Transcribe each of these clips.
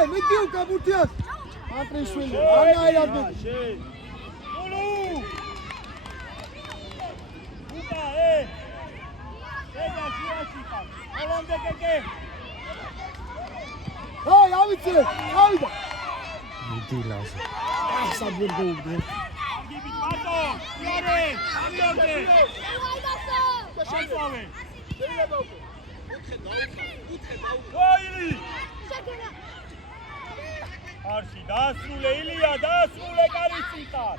აი მიდი უკან ბურთიას აპრიშვილი რანაირად ულუ უკა ედა შუაში ხარ ოლამდე კეკე აი ავიცე ავიდა მიდი ლაზა ახსაბურ გულდე აგიბი მარტო იარე ამიორდე შეწავე ოილი არში დასრულე ილია დასრულე კარიციხარ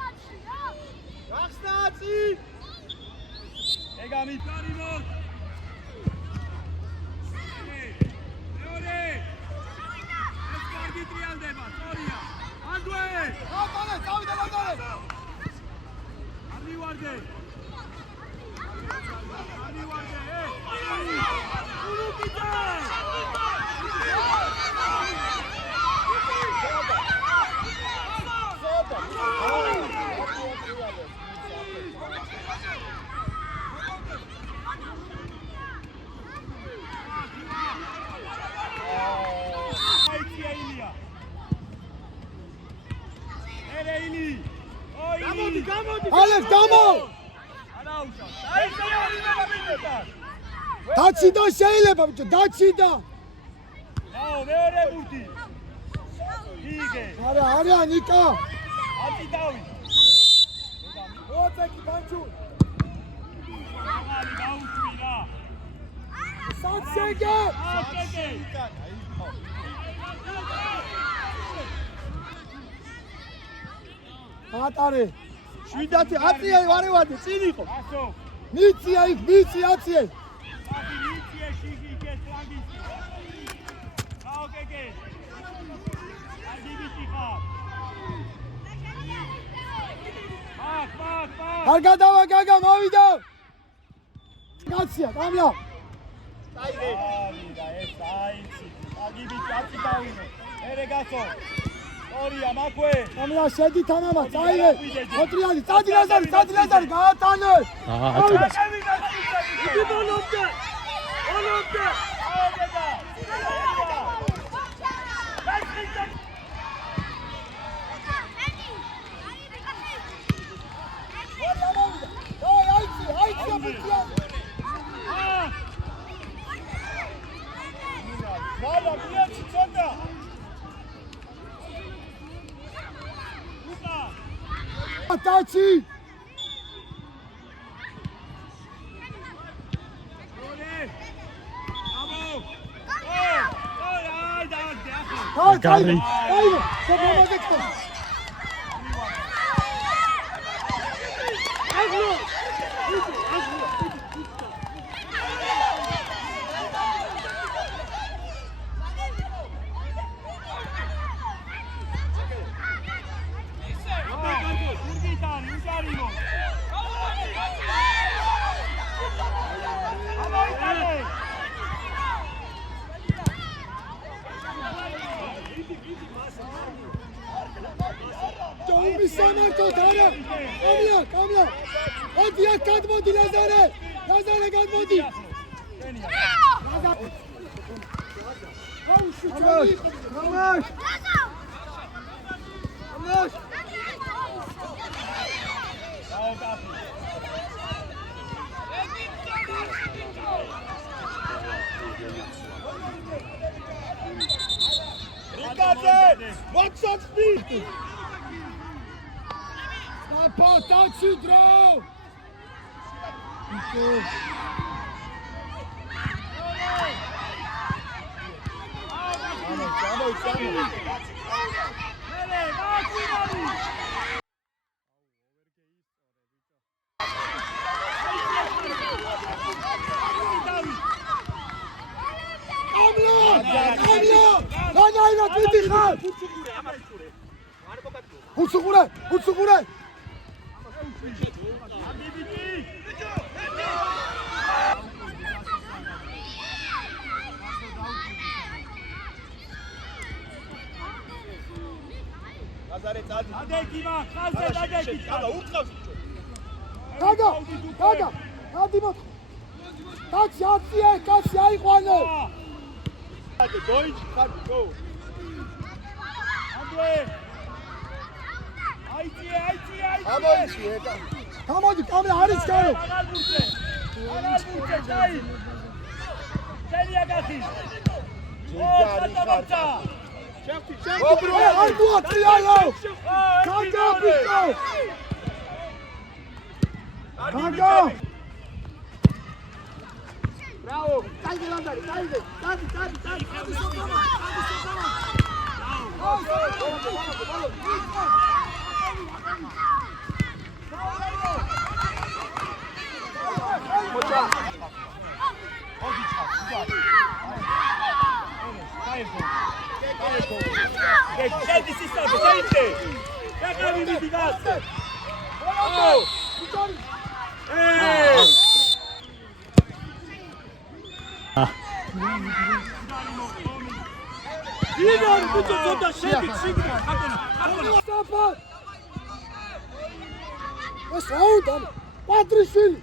გახსნაცი ეგა მიტარი მოთ მეორე ეს კარგი ტრიალდება სწორია ანდუე აბანე წავიდა ლაზარე ამივარდე ულუკიტა ალეს გამო დაციდა შეიძლება ბიჭო დაციდა აუ მეორე ბურთი იგე არა ნიკა ათი დავი ოცეკი ბანჯუ აღარი დაუშვი რა საჩეგე აკეკე ატარე 7 აწიე ვარევადე წინ იყო ასო მიცია იქ მიცი აწიე ათი მიცია შიგიგე სლანგისი აკეკე აგიბი ხარ არ გადავა გაგა მოვიდა კაცია გამლა წაიგე და ეს აიცი აგიბი აწი დავინე ერე გასო ორია მაქვე გამლა შედი თანამა წაიგე ოტრიანი წადი ლაზარი გაატანე იგი ბოლომდე აოდედა Valla bileçi çanda. Uta. Ataçi. Ore. Bravo. Ay da Gari. Haydi. Sapamadık mı? Aglo. Samar Tara. Kamla. Hadi ya kadmodi Lazare kadmodi. Ramash. What's up, speed? Taci draw! Utsugure! Gaga! Adimo! Taci aiqvane! Deutsch, go! გამოდი კამერა არის გარო არ მოატრიალო გაგაბიკო გაგა Bravo! წაიგე ლანდარი წაიგე წადი ეს აუტა პატრიშვილი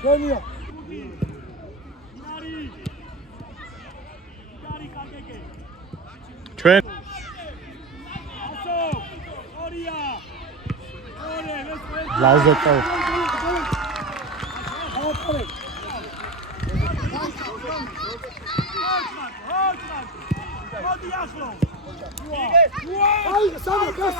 ჩვენია ჩვენ ლაზო წავ აი სამა გას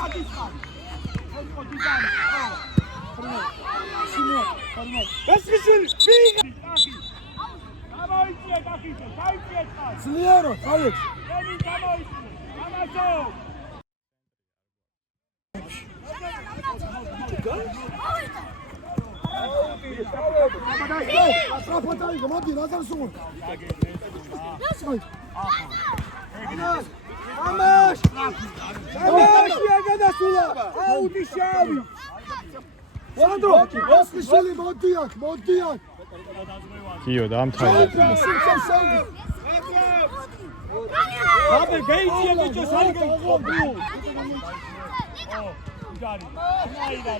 ძლიერო თავით აფატარი მოდი რაზან სულ ამაშ გადასულა აუდი შავი ვანდრო მოსხილი მოდი აქ კიო დამთავრდა აბე გეიჩია ბიჭო სალიკო ჯარი აირა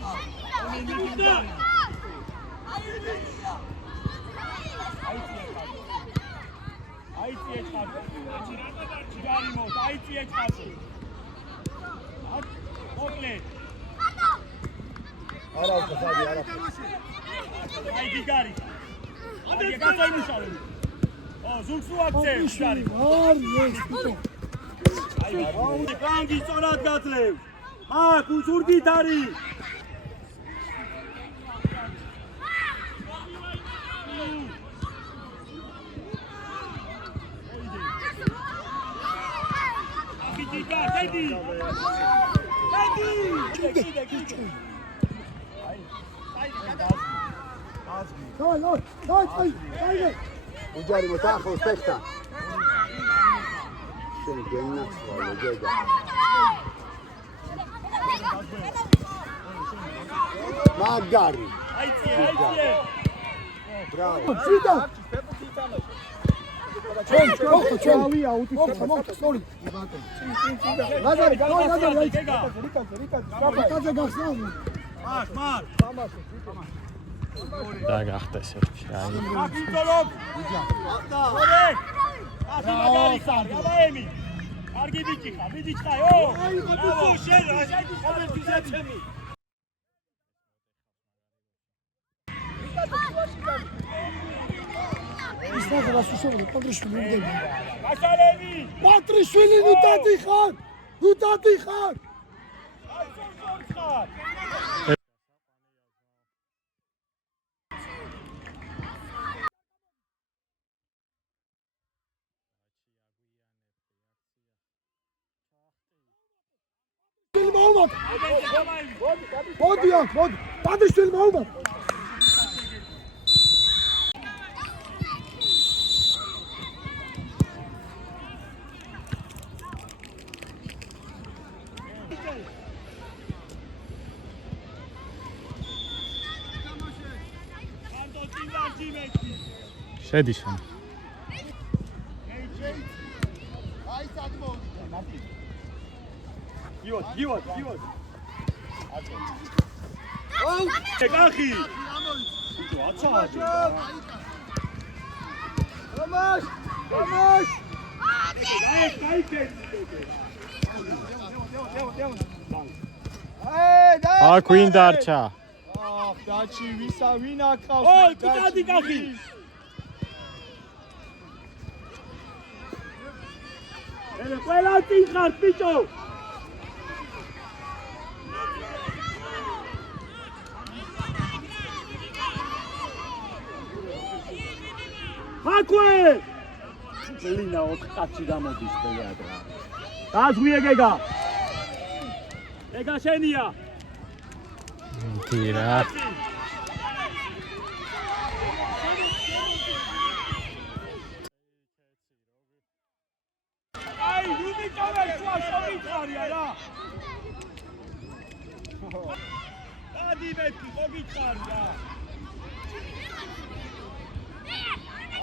აიწიე ხარ ჯარი მო აიწიე ხარ ოპლე არა ხადი არა აი გიგარი აი გასაიმუშავე ზულსუ აქცე ჯარი არის ბიჭო აი კანგი სწორად გაწლევ აქ უზურგით არის უჯარი მოთახოს ფეხთა შენ გენაცვალე გეგა მაგარი აიწიე ბრავო ციტა ჩვენ აუტი სორი ლაზარი კაცე გახსნა მარ და გახდეს ერთი აი აკიტოლობ ორე აფი მაგარი ხარ გაბაემი კარგი ბიჭი ხარ მიდი ჩხაიო ბრავო შენ ხომერტი ზაცემი ის ნახე სუსორი პატრიშვილი მიგდები გასალები პატრიშვილი ნუ დადი ხარ ხარ მოუმატ. მოდი აქ, მოდი. ბადიშვილი მოუმატ. შედი შენ. გივად. ეკახი. აცა. გამაშ. აი, ვინ დარჩა? დაჩი ვინ აკავს? ოი, კიტადი კახი. ელე ყველა წინ ხარ ბიჭო. აკვე! ლინა 4 კაცი გამოდის ბეადრა. დაზღვი ეგეგა. ეგა შენია. დირა. აი, რუბიკოვე შევიწარია რა. დადი მეტი, მოგიწარია.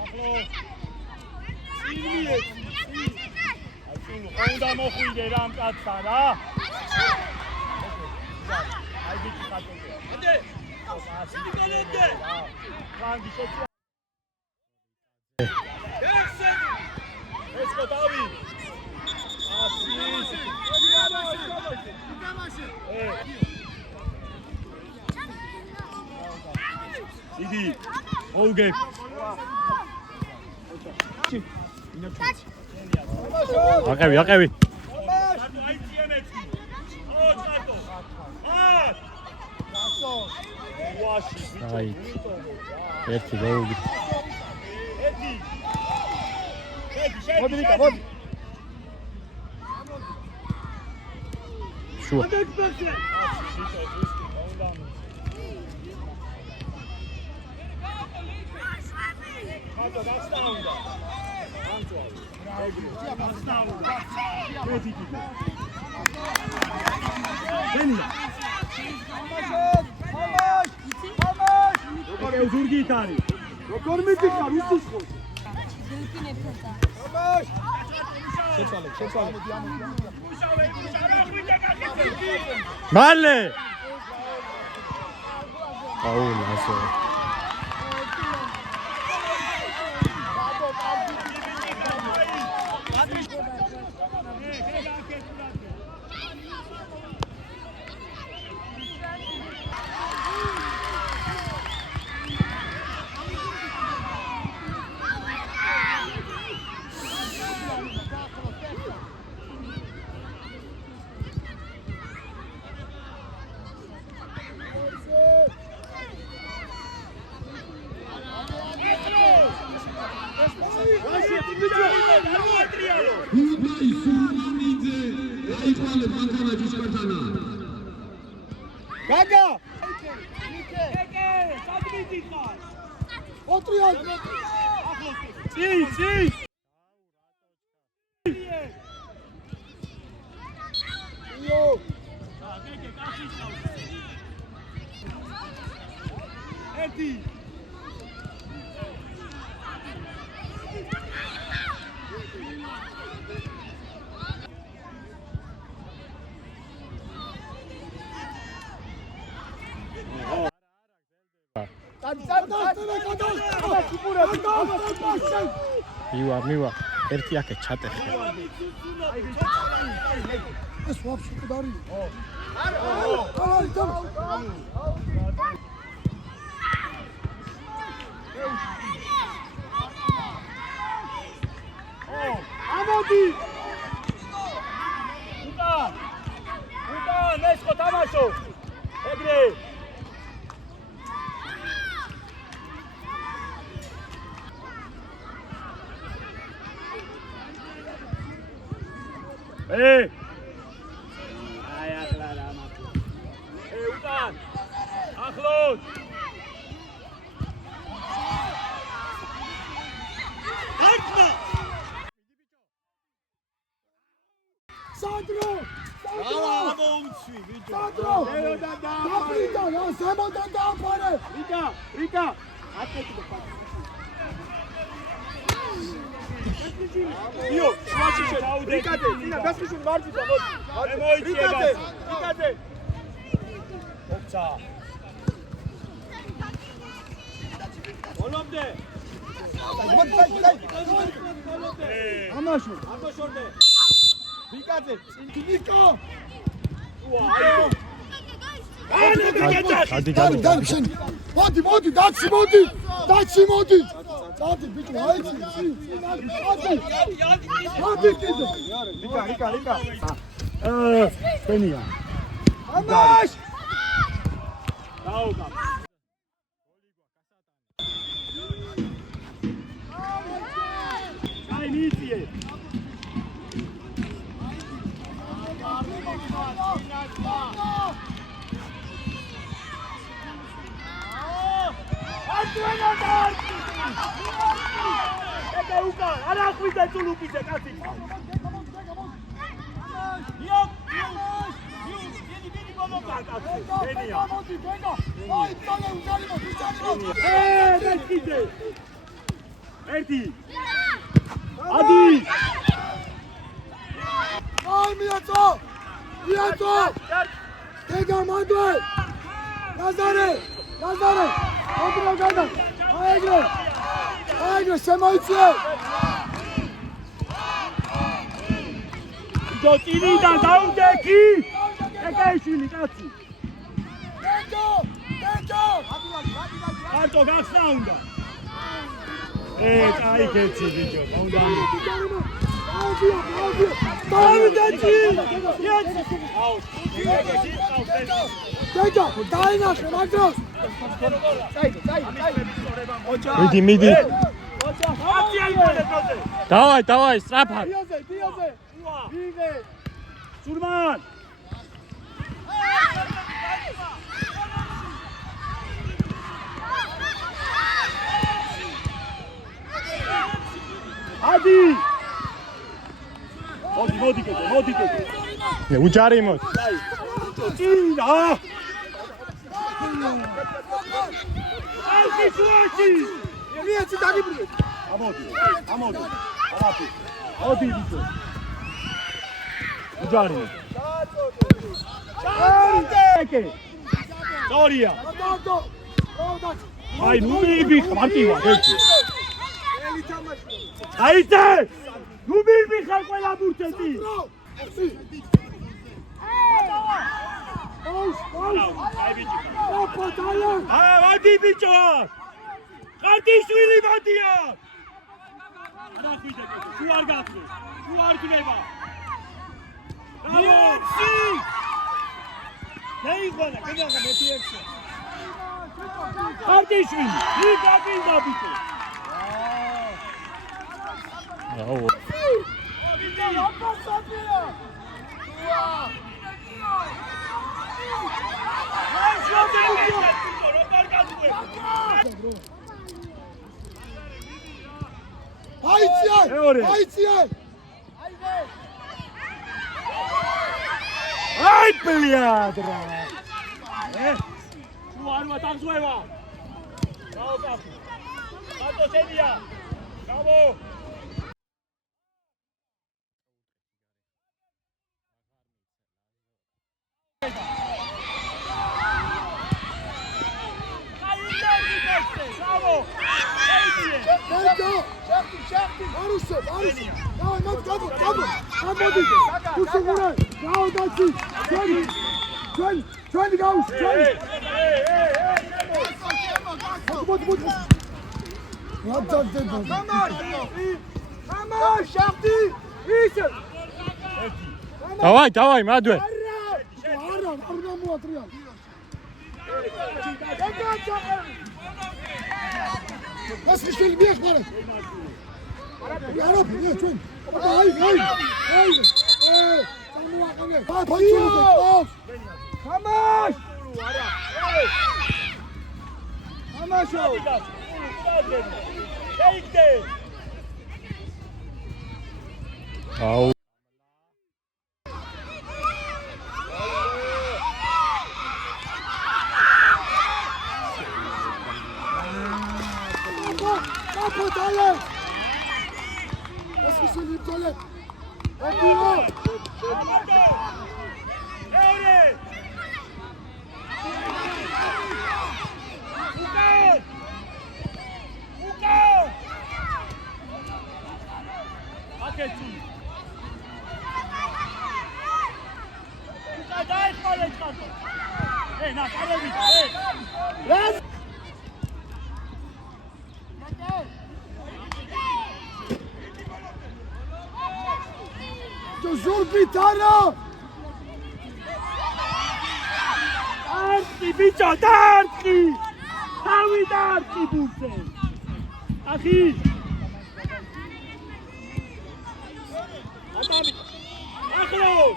ახლო. სილიეთ. უნდა მოხვიდე რამ კაცსა რა. აი ბიჭი ხატონია. ანდე. ასი კოლოდე. ლანგი შეჭი. ეს კოტავი. ასი. იგი. ოლგე. აყევი. აი წიემეთი. ო წატო. ათ. გასო. ვაში ბიჭო. აი. ერთი გოული. ერთი. შედი. მოდი. შუა. ბიჭო, ხატო დასტაუნდა. ანწვავი. დასტაუნდა. მეტი კიდე. შენია. როგორ ზურგით არის? როგორ მიდიხარ უსის ხო? შეცვალე. მალე. აულასო. გაგა! სადმიტი ხარ? ოტრიალ! წი! იო! გეგე კახის ხავს. ერთი. მივა. ერთი აქე ჩატეხე. ეს ვაფშე კუდარი. აი, ამოდი! უკან, ნესხო თამაშო. ეგრე. აი ახლა რა. ბოლოს. არტმა. Sandro! ამოუცვი ბიჭო. Sandro! Დაფრინდა რა ზემოდან დააფარე! რიკა. აკეთე ფაქტი. იო, შუაში დაუდე. რიკადე, წინა გასწრებული მარჯვიდან მოდი. რიკადე. ოფცა. ოლომდე. ამაშო! ამდოშორდე. რიკადე, ნიკო! გადი დარი შენ. მოდი, დაცი მოდი. დადი ბიჭო, აიცი. მოდი კიდე. რიკა. სენია. ამაშ! დაუგა. აი მიწიე. ეკა უკა, არა ხვიდა წულუპიზე კაცი. დიდი მომოკაკაცი. სენია. აი, წალე უძალიმო. დაჭიდე. ერთი. ადი. აი მიაწო! დეგა მანდვე! ნაზარე! ოდრო გადა! აიგრე შემოიწიე! ჯოტინიდან დაუდექი! ეკაიშვილი კაცი! დეგა! ხარტო გახსნა უნდა! კაიქეცი ბიჭო, უნდა დაუდექი! დეგა, დაინახე მაგროს! მიდი. აცი აიბოლე პროზე! დავაი, სწრაფად. დიაზე! ვიღე! სურმან! ადი! მოდი კიდე. უჯარი მოს. წინა! აი შუაში! მიეცი დაგიბრუნე! ამოდი. არაფი. მოდი ბიჭო. უჯარი. ჩაიკე. სორია. აი ნუ მიბიხ მარტივად ერთი. აიცე! ნუ მიბიხარ ყველა ბურთეთი. აი ბიჭო. ვადი ბიჭო. ხარტიშვილი ვადია. არა ხვიდე, თუ არ გაწვე. თუ არ გნება. მიეცი! ნეიგვანა, კიდევ მეტი ექსე. ხარტიშვილი, ვიდა ბიჭო. აუ. აიციან! აი პლიადრა! თუ არ ვატანზვევა! გაუკაფი! ბატო შენია! გამო! შეხტი! არუსე! დავай, მოდი, გამოდი! უსუღურე! გაუდაცი! ჩვენი გავუშვი! მოდი! ვატარდება! მამა! შეხტი! ისე! დავაი, მადვე. არა მოატრია! გასხიშელი მიეხმარა! არაფერი, ჩვენ! აი! წამოაყენე! ფაჩულზე! თამაშ! ამაშო აუ Kapot Alex! Eski söyleyeyim Tolet! Okuyor! Yes! Zor bir tane! Arki bicho, darki! Hawi darki buse! Akhi! Adami! Akhlo!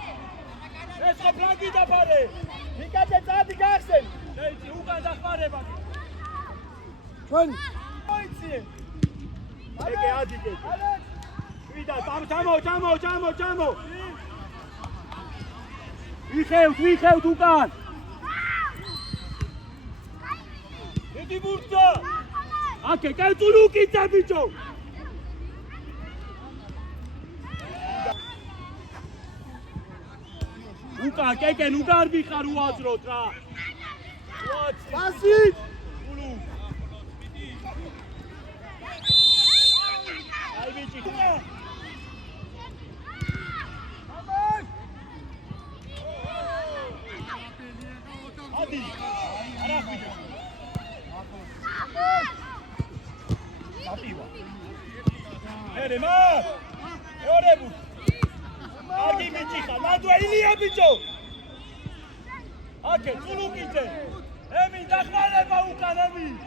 Esko plagi da pare! Nikate zadi gaksen! Leiti, ugan da pare bagi! Şöyle! Oitsi! Ege adi ge! Vida, tamo! Vixევთ უკან! მიდი ბურთა! აკე, კეწული უკიდე ბიჭო! უკან, კეკენ, უკან ვიხარ უაზროთ რა! Basit! ულუ! აი ბიჭი! Hadi. Ara bicho. Ativa. Erema. Eorebu. Agi bichika. Nadu ilia bicho. Ake, kulukite. Emi dakhmaleba ukanami.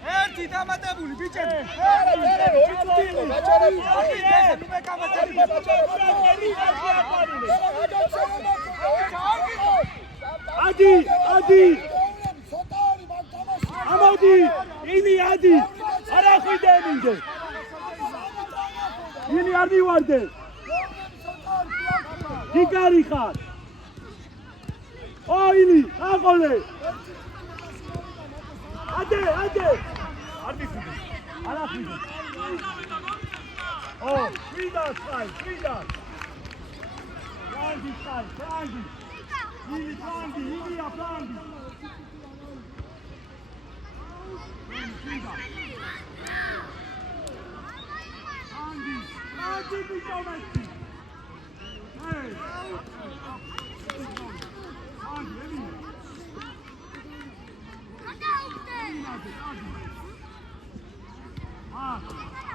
ერთი დამატებული ბიჭები ადი ამოდი ინი ადი არა ხვიდე მინდე ინი არ მივარდე გიგარი ხარ ო ინი აყოლე Ade! Arbi fide. Ara fide. Oh, Frida! Frangi. Ili a Frangi. Frida. Frangi, bicho metti. Hey. Frangi, Eli. Ah!